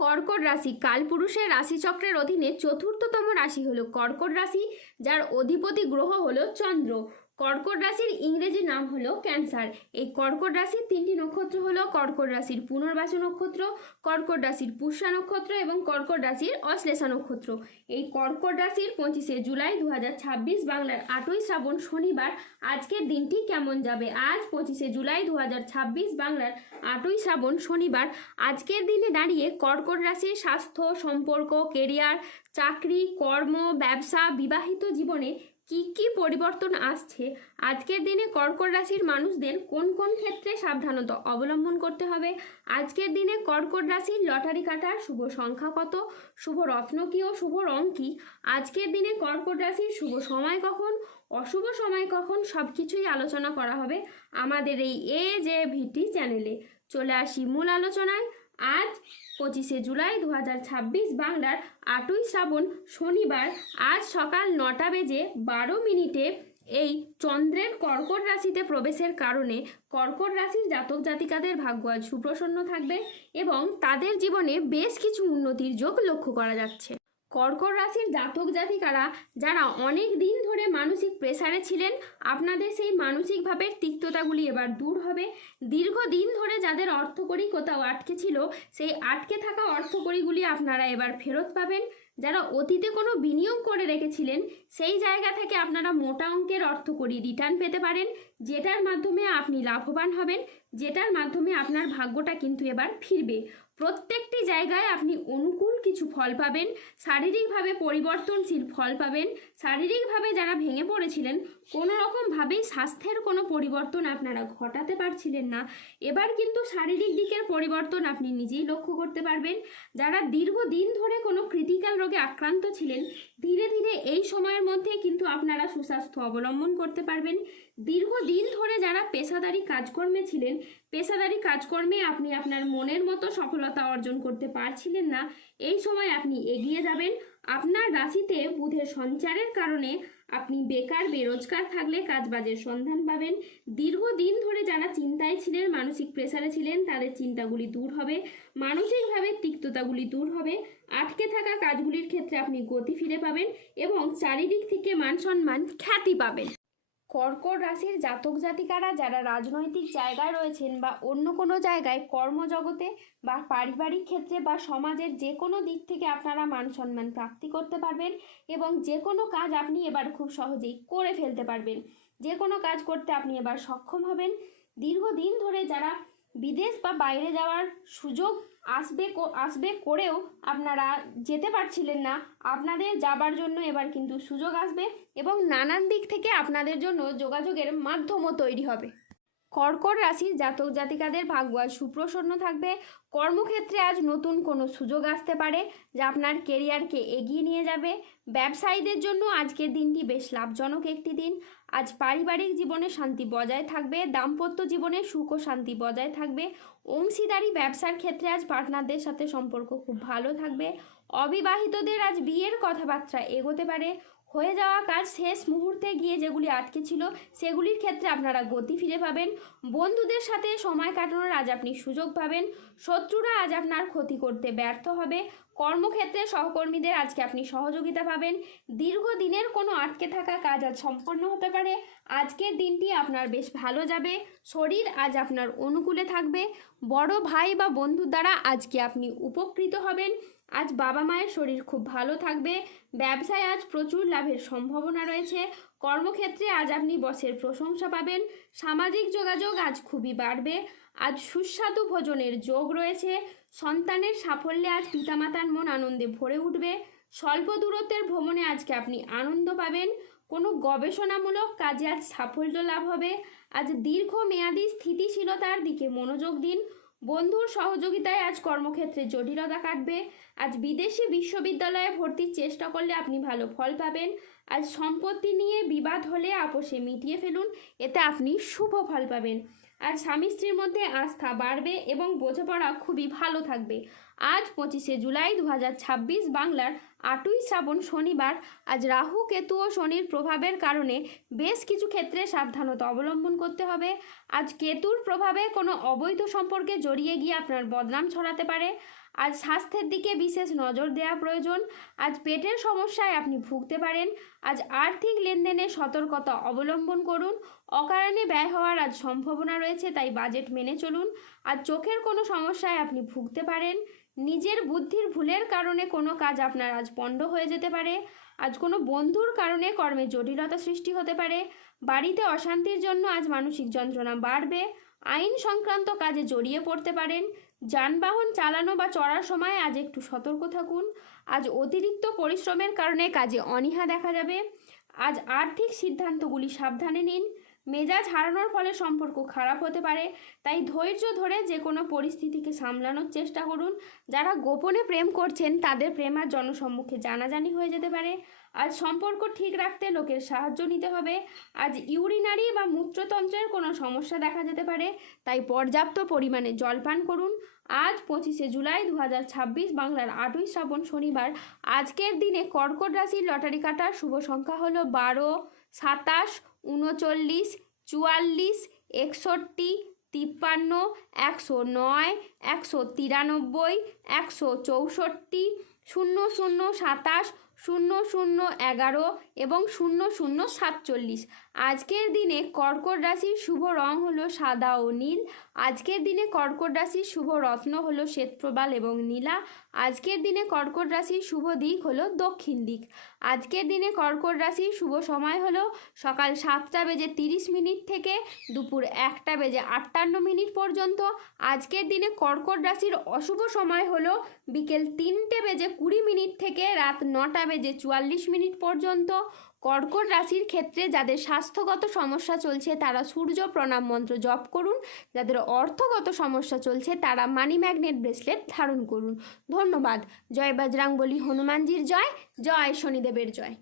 কর্কট রাশি কালপুরুষের রাশিচক্রের অধীনে চতুর্থতম রাশি হলো কর্কট রাশি, যার অধিপতি গ্রহ হলো চন্দ্র। কর্কট রাশির ইংরেজি নাম হলো ক্যান্সার। এই কর্কট রাশির তিনটি নক্ষত্র হলো কর্কট রাশির পুনর্বাসু নক্ষত্র, কর্কট রাশির পুষ্যা নক্ষত্র এবং কর্কট রাশির অশ্লেষা নক্ষত্র। এই কর্কট রাশির 25শে জুলাই 2026 বাংলার 8ই শ্রাবণ শনিবার আজকের দিনটি কেমন যাবে। আজ 25শে জুলাই 2026 বাংলার 8ই শ্রাবণ শনিবার আজকের দিনে দাঁড়িয়ে কর্কট রাশির স্বাস্থ্য, সম্পর্ক, কেরিয়ার, চাকরি, কর্ম, ব্যবসা, বিবাহিত জীবনে কি কি পরিবর্তন আসছে, আজকের দিনে কর্কট রাশির মানুষদের কোন কোন ক্ষেত্রে সাবধানতা অবলম্বন করতে হবে, আজকের দিনে কর্কট রাশির লটারি কাটার শুভ সংখ্যা কত, শুভ রত্ন কী ও শুভ রং কী, আজকের দিনে কর্কট রাশির শুভ সময় কখন, অশুভ সময় কখন, সব কিছুই আলোচনা করা হবে আমাদের এই AJVT চ্যানেলে। চলে আসি মূল আলোচনায়। আজ 25শে জুলাই 2026 বাংলার 8ই শ্রাবণ শনিবার আজ সকাল 9:12 এই চন্দ্রের কর্কট রাশিতে প্রবেশের কারণে কর্কট রাশির জাতক জাতিকাদের ভাগ্য আজ সুপ্রসন্ন থাকবে এবং তাদের জীবনে বেশ কিছু উন্নতির যোগ লক্ষ্য করা যাচ্ছে। কর্কট রাশির জাতক জাতিকারা যারা অনেক দিন ধরে মানসিক প্রেসারে ছিলেন, আপনাদের সেই মানসিকভাবে তিক্ততাগুলি এবার দূর হবে। দীর্ঘদিন ধরে যাদের অর্থকড়ি কোথাও আটকে ছিল, সেই আটকে থাকা অর্থকড়িগুলি আপনারা এবার ফেরত পাবেন। যারা অতীতে কোনো বিনিয়োগ করে রেখেছিলেন, সেই জায়গা থেকে আপনারা মোটা অঙ্কের অর্থকড়ি রিটার্ন পেতে পারেন, যেটার মাধ্যমে আপনি লাভবান হবেন, যেটার মাধ্যমে আপনার ভাগ্যটা কিন্তু এবার ফিরবে। প্রত্যেকটি জায়গায় আপনি অনুকূল কিছু ফল পাবেন, শারীরিকভাবে পরিবর্তনশীল ফল পাবেন। শারীরিকভাবে যারা ভেঙে পড়েছিলেন, কোনো রকমভাবেই স্বাস্থ্যের কোনো পরিবর্তন আপনারা ঘটাতে পারছিলেন না, এবার কিন্তু শারীরিক দিকের পরিবর্তন আপনি নিজেই লক্ষ্য করতে পারবেন। যারা দীর্ঘদিন ধরে কোনো ক্রিটিক্যাল রোগে আক্রান্ত ছিলেন, ধীরে ধীরে এই সময়ের মধ্যে কিন্তু আপনারা সুস্বাস্থ্য অবলম্বন করতে পারবেন। দীর্ঘদিন ধরে যারা পেশাদারি কাজকর্মে ছিলেন, পেশাদারি কাজকর্মে আপনি আপনার মনের মতো সফলতা অর্জন করতে পারছিলেন না, এই সময় আপনি এগিয়ে যাবেন। আপনার রাশিতে বুধের সঞ্চারের কারণে আপনি বেকার বেরোজগার থাকলে কাজবাজের সন্ধান পাবেন। দীর্ঘদিন ধরে যারা চিন্তায় ছিলেন, মানসিক প্রেসারে ছিলেন, তাদের চিন্তাগুলি দূর হবে, মানসিকভাবে তিক্ততাগুলি দূর হবে। আটকে থাকা কাজগুলির ক্ষেত্রে আপনি গতি ফিরে পাবেন এবং চারিদিক থেকে মান সম্মান, খ্যাতি পাবেন। কর্কট রাশির জাতক জাতিকারা যারা রাজনৈতিক জায়গায় রয়েছেন বা অন্য কোনো জায়গায় কর্মজগতে বা পারিবারিক ক্ষেত্রে বা সমাজের যে কোনো দিক থেকে আপনারা মান সম্মান প্রাপ্তি করতে পারবেন এবং যে কোনো কাজ আপনি এবার খুব সহজেই করে ফেলতে পারবেন। যে কোনো কাজ করতে আপনি এবার সক্ষম হবেন। দীর্ঘদিন ধরে যারা বিদেশ বা বাইরে যাওয়ার সুযোগ আসবে করেও আপনারা যেতে পারছিলেন না, আপনাদের যাবার জন্য এবার কিন্তু সুযোগ আসবে এবং নানান দিক থেকে আপনাদের জন্য যোগাযোগের মাধ্যমও তৈরি হবে। কর্কট রাশির জাতক জাতিকাদের ভাগ্য আজ সুপ্রসন্ন থাকবে। কর্মক্ষেত্রে আজ নতুন কোনো সুযোগ আসতে পারে যা আপনার কেরিয়ারকে এগিয়ে নিয়ে যাবে। ব্যবসায়ীদের জন্য আজকের দিনটি বেশ লাভজনক একটি দিন। আজ পারিবারিক জীবনে শান্তি বজায় থাকবে, দাম্পত্য জীবনে সুখ ও শান্তি বজায় থাকবে। অংশীদারি ব্যবসার ক্ষেত্রে আজ পার্টনারদের সাথে সম্পর্ক খুব ভালো থাকবে। অবিবাহিতদের আজ বিয়ের কথাবার্তা এগোতে পারে। হয়ে যাওয়া কাজ শেষ মুহূর্তে গিয়ে যেগুলি আটকে ছিল, সেগুলির ক্ষেত্রে আপনারা গতি ফিরে পাবেন। বন্ধুদের সাথে সময় কাটানোর আজ আপনি সুযোগ পাবেন। শত্রুরা আজ আপনার ক্ষতি করতে ব্যর্থ হবে। কর্মক্ষেত্রে সহকর্মীদের আজকে আপনি সহযোগিতা পাবেন। দীর্ঘদিনের কোনো আটকে থাকা কাজ আজ সম্পন্ন হতে পারে। আজকের দিনটি আপনার বেশ ভালো যাবে। শরীর আজ আপনার অনুকূলে থাকবে। বড় ভাই বা বন্ধুর দ্বারা আজকে আপনি উপকৃত হবেন। আজ বাবা মায়ের শরীর খুব ভালো থাকবে। ব্যবসায় আজ প্রচুর লাভের সম্ভাবনা রয়েছে। কর্মক্ষেত্রে আজ আপনি বসের প্রশংসা পাবেন। সামাজিক যোগাযোগ আজ খুবই বাড়বে। আজ সুস্বাদু ভোজনের যোগ রয়েছে। সন্তানের সাফল্যে আজ পিতামাতার মন আনন্দে ভরে উঠবে। স্বল্প দূরত্বের ভ্রমণে আজকে আপনি আনন্দ পাবেন। কোনো গবেষণামূলক কাজে আজ সাফল্য লাভ হবে। আজ দীর্ঘমেয়াদী স্থিতিশীলতার দিকে মনোযোগ দিন। বন্ধুর সহযোগিতায় আজ কর্মক্ষেত্রে জটিলতা কাটবে। আজ বিদেশি বিশ্ববিদ্যালয়ে ভর্তির চেষ্টা করলে আপনি ভালো ফল পাবেন। আজ সম্পত্তি নিয়ে বিবাদ হলে আপোষে মিটিয়ে ফেলুন, এতে আপনি শুভ ফল পাবেন। আর স্বামী স্ত্রীর মধ্যে আস্থা বাড়বে এবং বোঝাপড়া খুবই ভালো থাকবে। আজ 25শে জুলাই 2026 বাংলার 8ই শ্রাবণ শনিবার আজ রাহু, কেতু ও শনির প্রভাবের কারণে বেশ কিছু ক্ষেত্রে সাবধানতা অবলম্বন করতে হবে। আজ কেতুর প্রভাবে কোনো অবৈধ সম্পর্কে জড়িয়ে গিয়ে আপনার বদনাম ছড়াতে পারে। আজ স্বাস্থ্যের দিকে বিশেষ নজর দেওয়া প্রয়োজন। আজ পেটের সমস্যায় আপনি ভুগতে পারেন। আজ আর্থিক লেনদেনে সতর্কতা অবলম্বন করুন। অকারণে ব্যয় হওয়ার আজ সম্ভাবনা রয়েছে, তাই বাজেট মেনে চলুন। আজ চোখের কোনো সমস্যায় আপনি ভুগতে পারেন। নিজের বুদ্ধির ভুলের কারণে কোনো কাজ আপনার আজ পণ্ড হয়ে যেতে পারে। আজ কোনো বন্ধুর কারণে কর্মে জটিলতা সৃষ্টি হতে পারে। বাড়িতে অশান্তির জন্য আজ মানসিক যন্ত্রণা বাড়বে। আইন সংক্রান্ত কাজে জড়িয়ে পড়তে পারেন। যানবাহন চালানো বা চড়ার সময় আজ একটু সতর্ক থাকুন। আজ অতিরিক্ত পরিশ্রমের কারণে কাজে অনীহা দেখা যাবে। আজ আর্থিক সিদ্ধান্তগুলি সাবধানে নিন। মেজাজ হারানোর ফলে সম্পর্ক খারাপ হতে পারে, তাই ধৈর্য ধরে যে কোনো পরিস্থিতিকে সামলানোর চেষ্টা করুন। যারা গোপনে প্রেম করছেন তাদের প্রেম আর জনসম্মুখে জানাজানি হয়ে যেতে পারে। আজ সম্পর্ক ঠিক রাখতে লোকের সাহায্য নিতে হবে। আজ ইউরিনারি বা মূত্রতন্ত্রের কোনো সমস্যা দেখা যেতে পারে, তাই পর্যাপ্ত পরিমাণে জল পান করুন। আজ 25শে জুলাই 2026 বাংলার 8ই শ্রাবণ শনিবার। আজকের দিনে কর্কট রাশির লটারি কাটার শুভ সংখ্যা হলো 12, 27, 39, 44, 61, 53, 109, 193, 164, 00, 27, 00, 11 এবং 00, 47। আজকের দিনে কর্কট রাশির শুভ রং হলো সাদা ও নীল। আজকের দিনে কর্কট রাশির শুভ রত্ন হলো শ্বেতপ্রবাল এবং নীলা। আজকের দিনে কর্কট রাশির শুভ দিক হলো দক্ষিণ দিক। আজকের দিনে কর্কট রাশির শুভ সময় হলো সকাল 7:30 থেকে দুপুর 1:58 পর্যন্ত। আজকের দিনে কর্কট রাশির অশুভ সময় হলো বিকেল 3:20 থেকে রাত 9:44 পর্যন্ত। কর্কট রাশির ক্ষেত্রে যাদের স্বাস্থ্যগত সমস্যা চলছে তারা সূর্য প্রণাম মন্ত্র জপ করুন। যাদের অর্থগত সমস্যা চলছে তারা মানি ম্যাগনেট ব্রেসলেট ধারণ করুন। ধন্যবাদ। জয় বজরংবলী, হনুমানজির জয়, জয় শনিদেবের জয়।